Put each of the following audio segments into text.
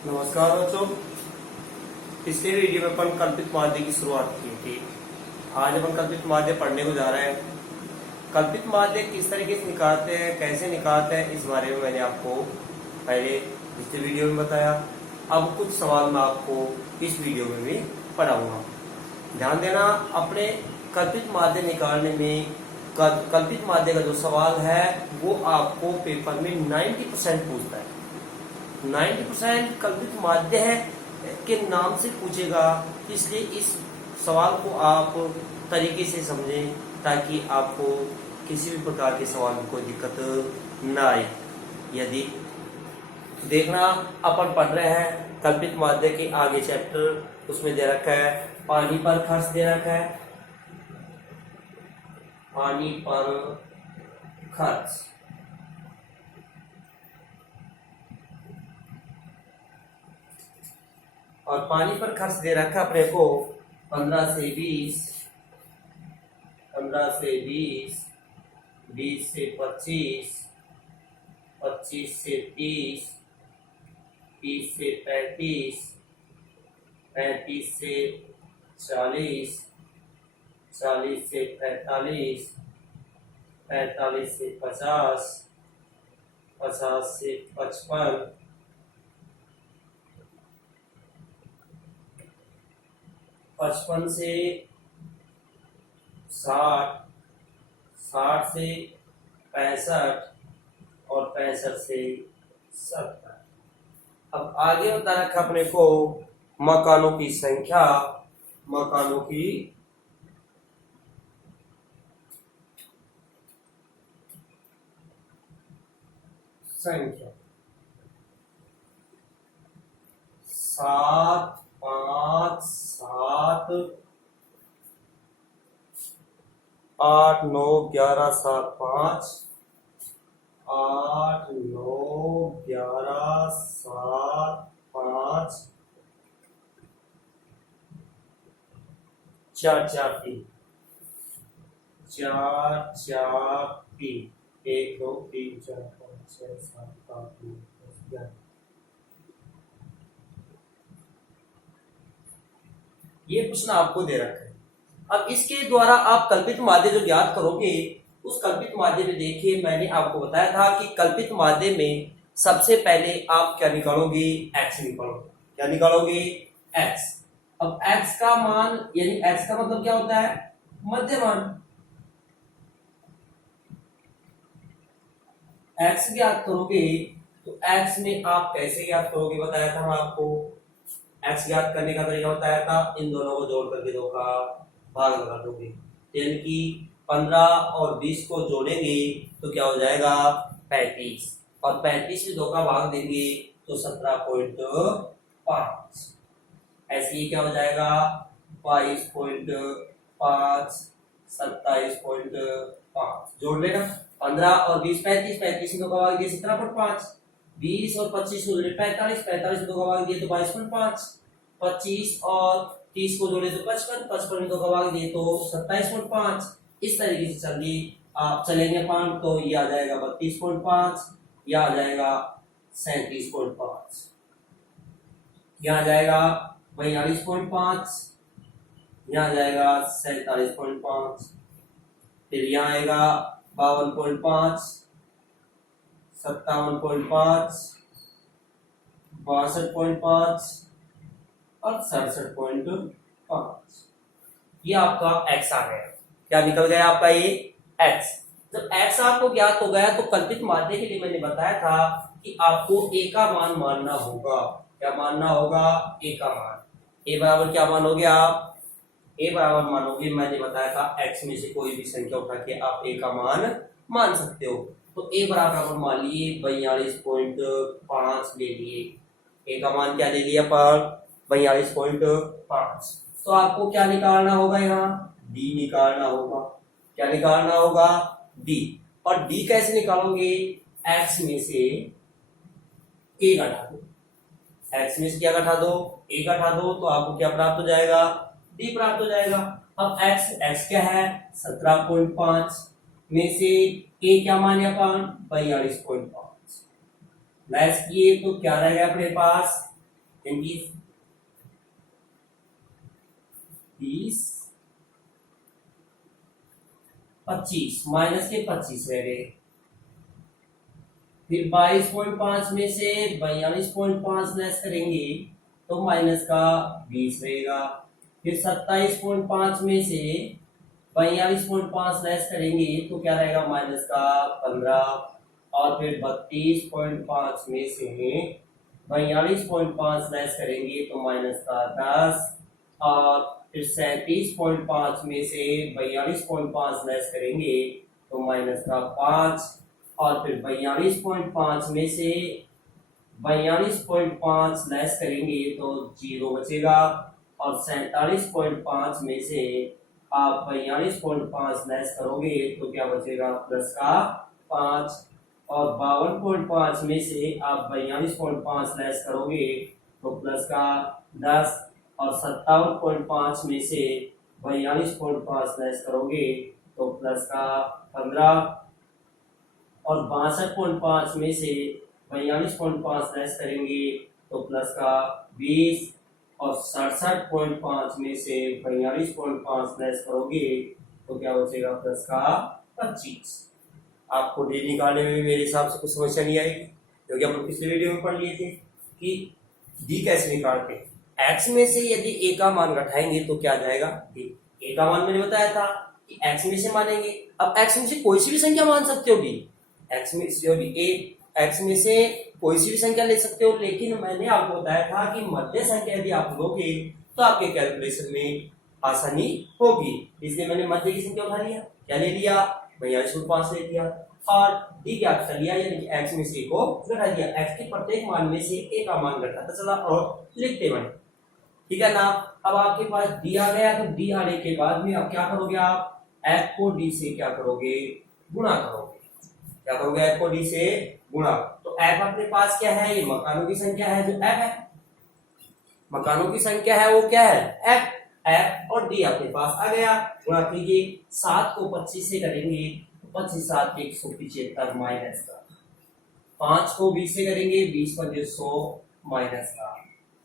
नमस्कार बच्चों। पिछले वीडियो में अपन कल्पित माध्य की शुरुआत की थी। आज अपन कल्पित माध्य पढ़ने को जा रहे हैं। कल्पित माध्य किस तरीके से निकालते हैं, कैसे निकालते हैं, इस बारे में मैंने आपको पहले पिछले वीडियो में बताया। अब कुछ सवाल मैं आपको इस वीडियो में भी पढ़ाऊंगा। ध्यान देना, अपने कल्पित माध्य निकालने में कल्पित माध्य का जो सवाल है वो आपको पेपर में 90% पूछता है। 90% कल्पित माध्य है के नाम से पूछेगा, इसलिए इस सवाल को आप तरीके से समझें ताकि आपको किसी भी प्रकार के सवाल में कोई दिक्कत ना आए। यदि देखना, अपन पढ़ रहे हैं कल्पित माध्य के आगे चैप्टर, उसमें दे रखा है पानी पर खर्च दे रखा है, पानी पर खर्च। और पानी पर खर्च दे रखा अपने को 15 से 20, 15 से 20, 20 से 25, 25 से 30, 30 से 35, 35 से 40, 40 से 45, 45 से 50, 50 से 55, 55 से 60, 60 से 65 और 65 से 70। अब आगे बता रखा अपने को मकानों की संख्या, मकानों की संख्या 7, 5, 7, 8, 9, 11, 7, 5, 8, 9, 11, 7, 5, 4, 4, 3, 4, 4, 3, 1, 2, 3, 4, 5, 6, 7, 8, 9, 10, 11। ये प्रश्न आपको दे रखा है। अब इसके द्वारा आप कल्पित माध्य जो ज्ञात करोगे, उस कल्पित माध्य में देखिए, मैंने आपको बताया था कि कल्पित माध्य में सबसे पहले आप क्या निकालोगे, x निकालोगे। क्या निकालोगे, x। अब x का मान, यानी x का मतलब क्या होता है, मध्यमान। x ज्ञात करोगे तो x में आप कैसे ज्ञात करोगे, बताया था मैं आपको। x ज्ञात करने का तरीका बताया था, इन दोनों को जोड़ करके 2 का भाग लगा दोगे। यानी कि 15 और 20 को जोड़ेंगे तो क्या हो जाएगा, 35, और 35 में 2 का भाग देंगे तो 17.5। ऐसे ही क्या हो जाएगा, 22.5, 27.5। जोड़ लेना, 15 और 20 35, 35 में 2 का भाग दिए 17.5, 20 और 25 को जोड़े 45, 45 में 2 का भाग दिए तो 22.5, 25 और 30 को जोड़े तो 55, 55 में 2 का भाग दिए तो 27.5। इस तरीके से आप चलेंगे 5 तो ये आ जाएगा 32.5, यह आ जाएगा 37.5, यह आ जाएगा 42.5, यह आ जाएगा 47.5, फिर यहाँ आएगा 52.5, 57.5, 62.5 और 67.5। ये आपका x आ गया। क्या निकल गया आपका, ये x। जब x आपको ज्ञात हो गया तो कल्पित माध्य के लिए मैंने बताया था कि आपको a का मान मानना होगा। क्या मानना होगा, a का मान। a बराबर क्या मानोगे आप, a बराबर मानोगे, मैंने बताया था x में से कोई भी संख्या उठा के आप a का मान सकते हो। तो a बराबर मान लिए 42.5 ले लिए, a का मान क्या ले लिया पर 42.5। तो आपको क्या निकालना होगा, यहाँ d निकालना होगा। क्या निकालना होगा, d। और d कैसे निकालोगे, x में से a घटा दो, x में से क्या घटा दो, a घटा दो, तो आपको क्या प्राप्त हो जाएगा, d प्राप्त हो जाएगा। अब x क्या है, 17.5 में से a क्या माने अपन, 42.5 लेस किए तो क्या रहेगा अपने पास, 20 20 25 माइनस के 25 रह गए। फिर 22.5 में से 42.5 लेस करेंगे तो माइनस का 20 रहेगा। फिर 27.5 में से 42.5 लेस करेंगे तो क्या रहेगा, माइनस का 15। और फिर 32.5 में से 42.5 लेस करेंगे तो माइनस का 10। और फिर 37.5 में से 42.5 लेस करेंगे तो माइनस का 5। और फिर 42.5 में से 42.5 लेस करेंगे तो 0 बचेगा। और 47.5 में से आप 42.5 लेस करोगे तो क्या बचेगा, प्लस का 5। और 52.5 में से आप 42.5 लेस करोगे तो प्लस का 10। और 57.5 में से 42.5 लेस करोगे तो प्लस का 15। और 62.5 में से 42.5 लेस करेंगे तो प्लस का 20। और 67.5 में से 42.5 लेस करोगे तो क्या बचेगा, प्लस का 25। आपको डी निकालने में मेरे हिसाब से कुछ समस्या नहीं आएगी, क्योंकि हम पिछले वीडियो में पढ़ लिए थे कि डी कैसे निकालते हैं। एक्स में से यदि ए का मान घटाएंगे तो क्या जाएगा, ए का मान मैंने बताया था कि एक्स में से मानेंगे। अब एक्स में से कोई सी भी संख्या मान सकते हो डी, एक्स में से कोई सी भी संख्या ले सकते हो, लेकिन मैंने आपको बताया था कि मध्य संख्या यदि आप लोगे तो आपके कैलकुलेशन में आसानी होगी, इसलिए मैंने मध्य की संख्या उठा लिया। क्या ले लिया, 42.5 ले लिया और डी ज्ञात कर लिया, यानी एक्स में से को घटा दिया। एक्स के प्रत्येक मान में से ए का मान घटाता चला और लिखते बने, ठीक है ना। अब आपके पास डी आ गया, तो डी आने के बाद में अब क्या करोगे, आप एफ को डी से क्या करोगे, गुणा करोगे। क्या करोगे, एफ को डी से गुणा। तो एफ अपने पास क्या है, ये मकानों की संख्या है, जो एफ है मकानों की संख्या है वो क्या है, एफ। एफ और डी अपने पास आ गया, गुणा कीजिए। 7 को 25 से करेंगे तो 25 7 175 माइनस का। 5 को 20 से करेंगे, 20 5 100 माइनस का।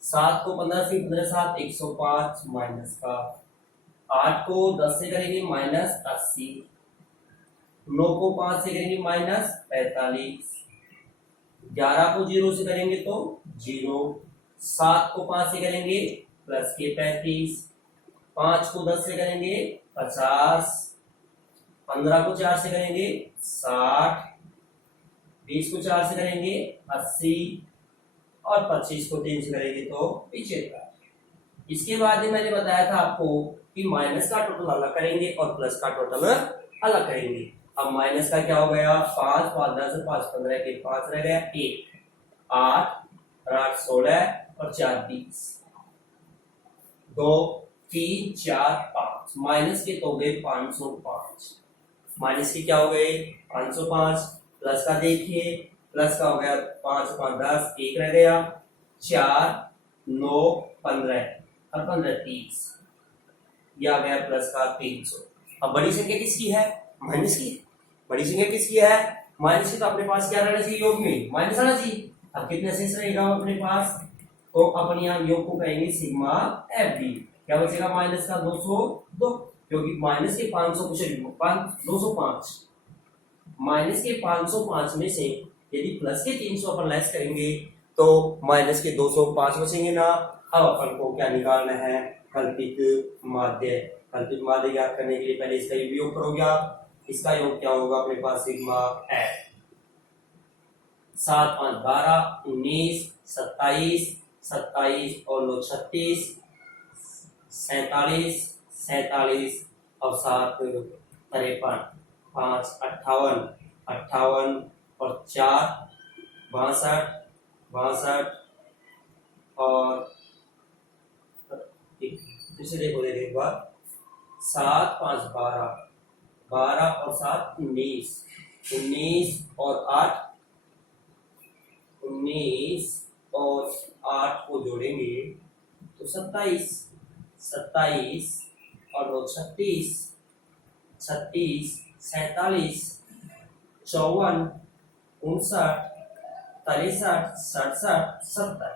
7 को 15 से 15 7 105 माइनस का। 8 को 10 से करेंगे माइनस 80। 9 को 5 से करेंगे माइनस 45। 11 को 0 से करेंगे तो 0। 7 को 5 से करेंगे प्लस के 35। 5 को 10 से करेंगे 50। 15 को 4 से करेंगे 60। 20 को 4 से करेंगे 80 और 25 को 3 से करेंगे तो 75। इसके बाद ही मैंने बताया था आपको कि माइनस का टोटल अलग करेंगे और प्लस का टोटल अलग करेंगे। अब माइनस का क्या हो गया, 5 5 10 5 15 के 5 रह गया, 1 8 8 16 और 4 20 2 3 4 5 माइनस के तो हो गए 505। माइनस के क्या हो गए 505। प्लस का देखिए, प्लस का हो गया 5 5 10 1 रह गया, 4 9 15 और 15 30, यह आ गया प्लस का 300। अब बड़ी संख्या किसकी है, माइनस की। बड़ी संख्या किसकी है, माइनस की। तो अपने पास क्या रहना चाहिए, योग में माइनस आना चाहिए। अब कितने शेष रहेगा अपने पास, तो अपन यहाँ योग को कहेंगे सिग्मा एफ डी। क्या बचेगा, माइनस का 202, क्योंकि माइनस के 500 कुछ 205 माइनस के 505 में से यदि प्लस के 300 अपन लेस करेंगे तो माइनस के 205 बचेंगे ना। अब अपन को क्या निकालना है, कल्पित माध्य। कल्पित माध्य ज्ञात करने के लिए पहले इसका योग करोगे आप। इसका योग क्या होगा अपने पास, सिग्मा एफ। 7 5 12 19 27 27 और 9 36 47 47 और 7 53 5 58 58 और 4 62 62 और फिर देखो एक बार, 7 5 12 12 और 7 19 19 और 8 19 और 8 को जोड़ेंगे तो 27 27 और 2 36 36 47 54 59 63 67 70।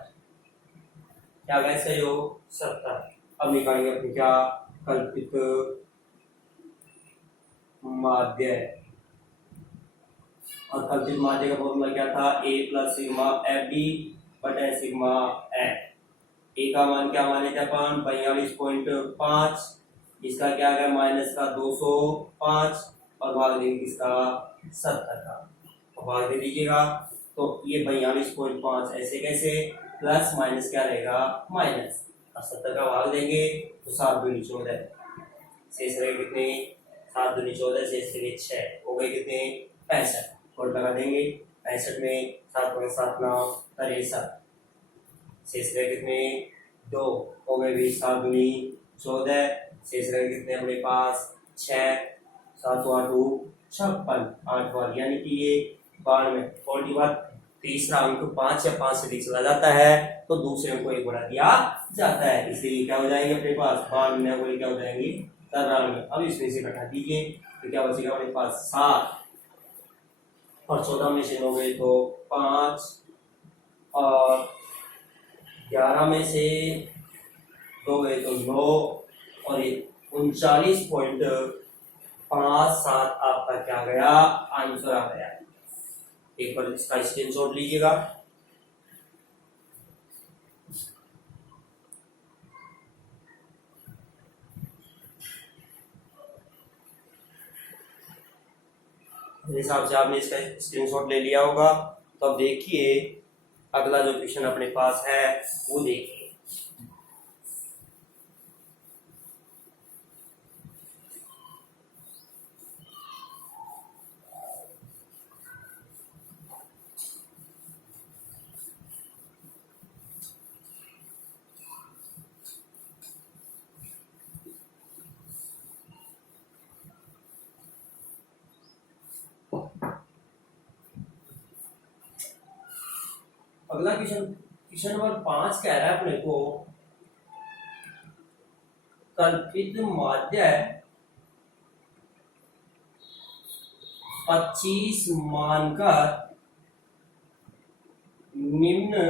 क्या गया इसका योग 70। अब निकालेंगे अपने क्या कल्पित माध्य, और कल्पित माध्य का फॉर्मूला क्या था, ए प्लस सिग्मा एफ डी बटे सिग्मा एफ। ए का मान क्या माने थे अपन 42.5, इसका क्या गया माइनस का 205 और भाग देंगे किसका 70 का, तो भाग दे दीजिएगा। तो ये 42.5 ऐसे कैसे, प्लस माइनस क्या रहेगा माइनस, और 70 का भाग देंगे तो 7 दूनी 14, शेष रहे कितने 7 दूनी 14, शेष रहे 6, हो गए कितने 65, और लगा देंगे 65 में 7 पॉइंट 7 9 63, शेष रहे कितने 2, हो गए भी 7 दूनी 14, शेष रहे कितने अपने पास 6, 7 8 56, 8 बार यानी कि ये 92, और की बात तीसरा अंक 5 या 5 से अधिक चला जाता है तो दूसरे अंक को एक बढ़ा दिया जाता है, इसलिए क्या हो जाएंगे अपने पास 92 को क्या हो जाएंगे 93। अब इसमें से घटा दीजिए तो क्या बचेगा अपने पास 7, और 14 में से 9 गए तो 5, और 11 में से 2 गए तो 9, और 39.57 आपका क्या गया आंसर आ गया। एक बार इसका स्क्रीनशॉट लीजिएगा। मेरे हिसाब से आपने इसका स्क्रीनशॉट ले लिया होगा। तो अब देखिए अगला जो क्वेश्चन अपने पास है वो देखिए। अगला क्वेश्चन नंबर 5 कह रहा है अपने को कल्पित माध्य 25 मानकर निम्न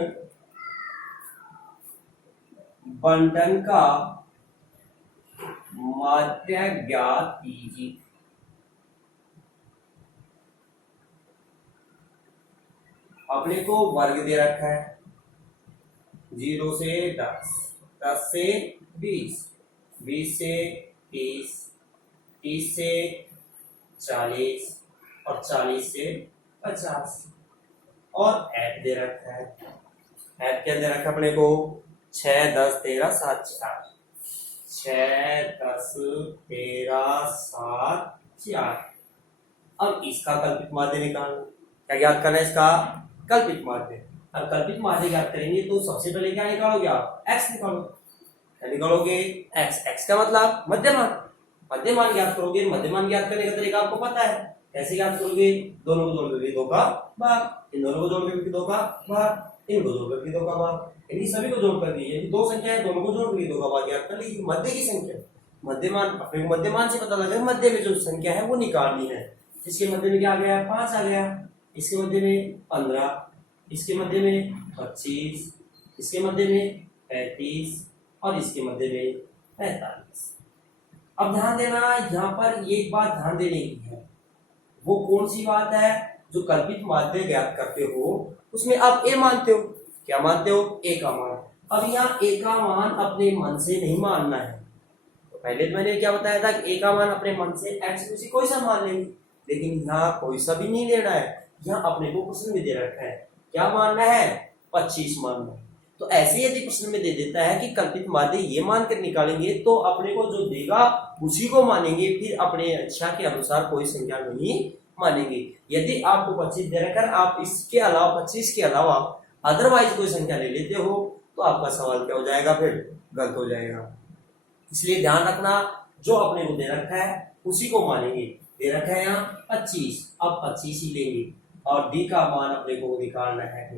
बंटन का माध्य ज्ञात कीजिए। अपने को वर्ग दे रखा है 0 से 10, 10 से 20, 20 से 30, 30 से 40 और 40 से 50, और ऐप दे रखा है। ऐप क्या दे रखा है अपने को 6 10 13 7 4, 6 10 13 7 4। अब इसका कल्पित माध्य निकालना, क्या ज्ञात करना है इसका कल्पित माध्य। अब कल्पित माध्य ज्ञात करेंगे तो सबसे पहले क्या निकालोगे आप x निकालो, क्या निकालोगे x, x का मतलब मध्यमान, मध्यमान ज्ञात करोगे। मध्यमान ज्ञात करने का तरीका आपको पता है, कैसे ज्ञात करोगे, दोनों को जोड़ करके 2 का भाग, इन दोनों को जोड़ करके 2 का भाग, इनको जोड़ करके 2 का भाग, यानी सभी को जोड़ कर दीजिए, दो संख्या है दोनों को जोड़ करके 2 का भाग ज्ञात कर लीजिए। मध्य की संख्या, मध्यमान अपने को मध्यमान से पता लगा मध्य में जो संख्या है वो निकालनी है। इसके मध्य में क्या आ गया 5 आ गया, इसके मध्य में 15, इसके मध्य में 25, इसके मध्य में 35 और इसके मध्य में 45। अब ध्यान देना यहाँ पर एक बात ध्यान देने की है, वो कौन सी बात है, जो कल्पित माध्य ज्ञात करते हो उसमें आप ए मानते हो, क्या मानते हो ए का मान। अब यहाँ ए का मान अपने मन से नहीं मानना है, तो पहले मैंने क्या बताया था कि ए का मान अपने मन से एक्स में से कोई सा मान लेंगे, लेकिन यहाँ कोई सा भी नहीं लेना है, यहाँ अपने को प्रश्न में दे रखा है क्या मानना है 25 मानना है। तो ऐसे यदि प्रश्न में दे देता है कि कल्पित माध्य ये मानकर निकालेंगे तो अपने को जो देगा उसी को मानेंगे, फिर अपने इच्छा के अनुसार कोई संख्या नहीं मानेंगे। यदि आपको 25 दे रखा आप इसके अलावा 25 के अलावा अदरवाइज कोई संख्या ले लेते हो तो आपका सवाल क्या हो जाएगा, फिर गलत हो जाएगा। इसलिए ध्यान रखना जो अपने को दे रखा है उसी को मानेंगे। दे रखा है यहाँ 25, अब 25 ही लेंगे और डी का मान अपने को निकालना है।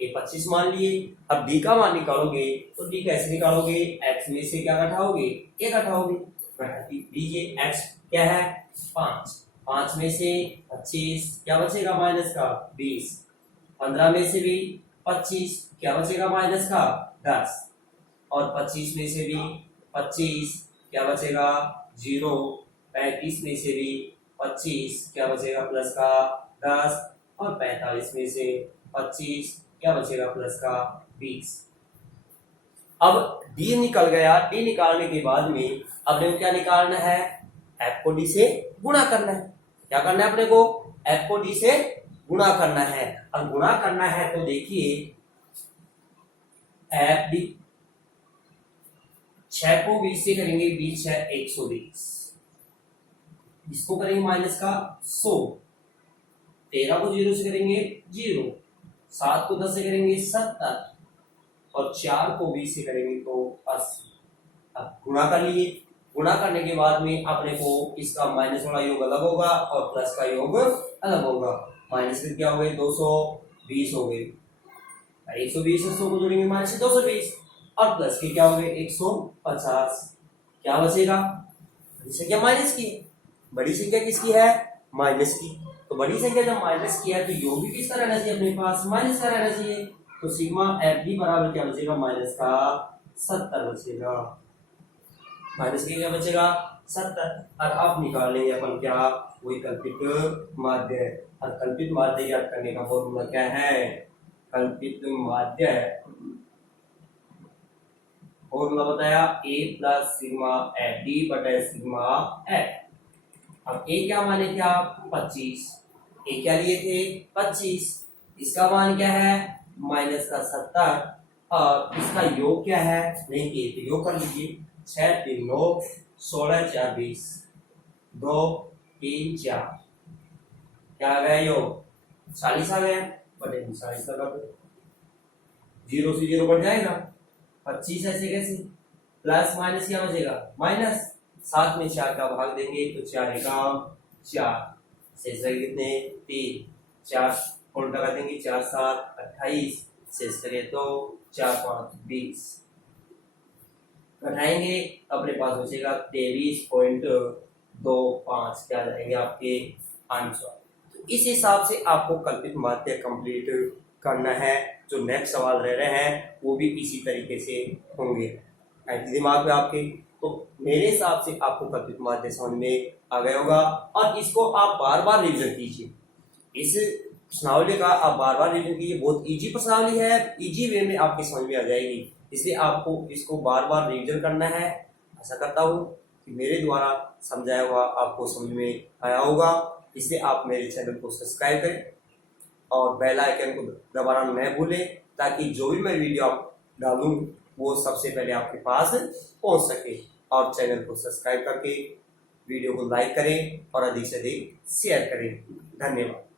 ये 25 मान लिए, अब डी का मान निकालोगे तो डी कैसे निकालोगे, एक्स में से क्या घटाओगे ए घटाओगे, दीजिए एक्स क्या है 5, 5 में से 25 क्या बचेगा माइनस का 20, 15 में से भी 25 क्या बचेगा माइनस का 10, और 25 में से भी 25 क्या बचेगा 0, 35 में से भी 25 क्या बचेगा प्लस का 10 और 45 में से 25 क्या बचेगा प्लस का 20। अब डी निकल गया। डी निकालने के बाद में अपने को क्या निकालना है, एफ को डी से गुणा करना है। क्या करना है अपने को, एफ को डी से गुणा करना है। और गुणा करना है तो देखिए एफ डी 6 को 20 से करेंगे, 20 है 120, इसको करेंगे माइनस का 100, 13 को 0 से करेंगे 0, 7 को 10 से करेंगे 70 और 4 को 20 से करेंगे तो 80। अब गुणा कर लिए। गुणा करने के बाद में अपने को इसका माइनस वाला योग अलग होगा और प्लस का योग अलग होगा। माइनस के क्या हो गए 220 हो गए, 120 से 100 को जोड़ेंगे माइनस 220 और प्लस के क्या हो गए 150। क्या बचेगा, बड़ी संख्या माइनस की, बड़ी संख्या किसकी है माइनस की। तो बड़ी संख्या जब माइनस की है तो योग भी किसका रहना चाहिए अपने पास, माइनस का रहना चाहिए। तो सिग्मा एफ डी बराबर क्या बचेगा माइनस का 70 बचेगा, माइनस के क्या बचेगा 70। और अब निकाल लेंगे अपन क्या, वही कल्पित माध्य। और कल्पित माध्य ज्ञात करने का फॉर्मूला क्या है, कल्पित माध्य फॉर्मूला बताया ए प्लस सिग्मा एफ डी बटे सिग्मा एफ। अब ए क्या माने थे आप 25, ए क्या लिए थे 25, इसका मान क्या है माइनस का 70 और इसका योग क्या है नहीं किए तो योग कर लीजिए 6 3 9 16 4 20 2 3 4 क्या आ गया योग 40 आ गया बटे 40 का 0 से 0 बढ़ जाएगा 25 ऐसे कैसे, प्लस माइनस क्या बचेगा माइनस, 7 में 4 का भाग देंगे तो 4 एकाम 4, शेष रहे कितने 3, 4 उल्टा कर देंगे 4 7 28, शेष करें तो 4 5 20, घटाएंगे अपने पास बचेगा 23.25 क्या जाएंगे आपके आंसर। तो इस हिसाब से आपको कल्पित माध्य कंप्लीट करना है। जो नेक्स्ट सवाल रह रहे हैं वो भी इसी तरीके से होंगे दिमाग में आपके। तो मेरे हिसाब से आपको कल्पित माध्य समझ में आ गया होगा और इसको आप बार बार रिविजन कीजिए। इस प्रश्नावली का आप बार बार रिविजन कीजिए, बहुत इजी प्रश्नावली है, इजी वे में आपकी समझ में आ जाएगी, इसलिए आपको इसको बार बार रिविजन करना है। आशा करता हूँ कि मेरे द्वारा समझाया हुआ आपको समझ में आया होगा, इसलिए आप मेरे चैनल को सब्सक्राइब करें और बेल आइकन को दबाना न भूलें ताकि जो भी मैं वीडियो आप डालूं वो सबसे पहले आपके पास पहुंच सके। और चैनल को सब्सक्राइब करके वीडियो को लाइक करें और अधिक से अधिक शेयर करें। धन्यवाद।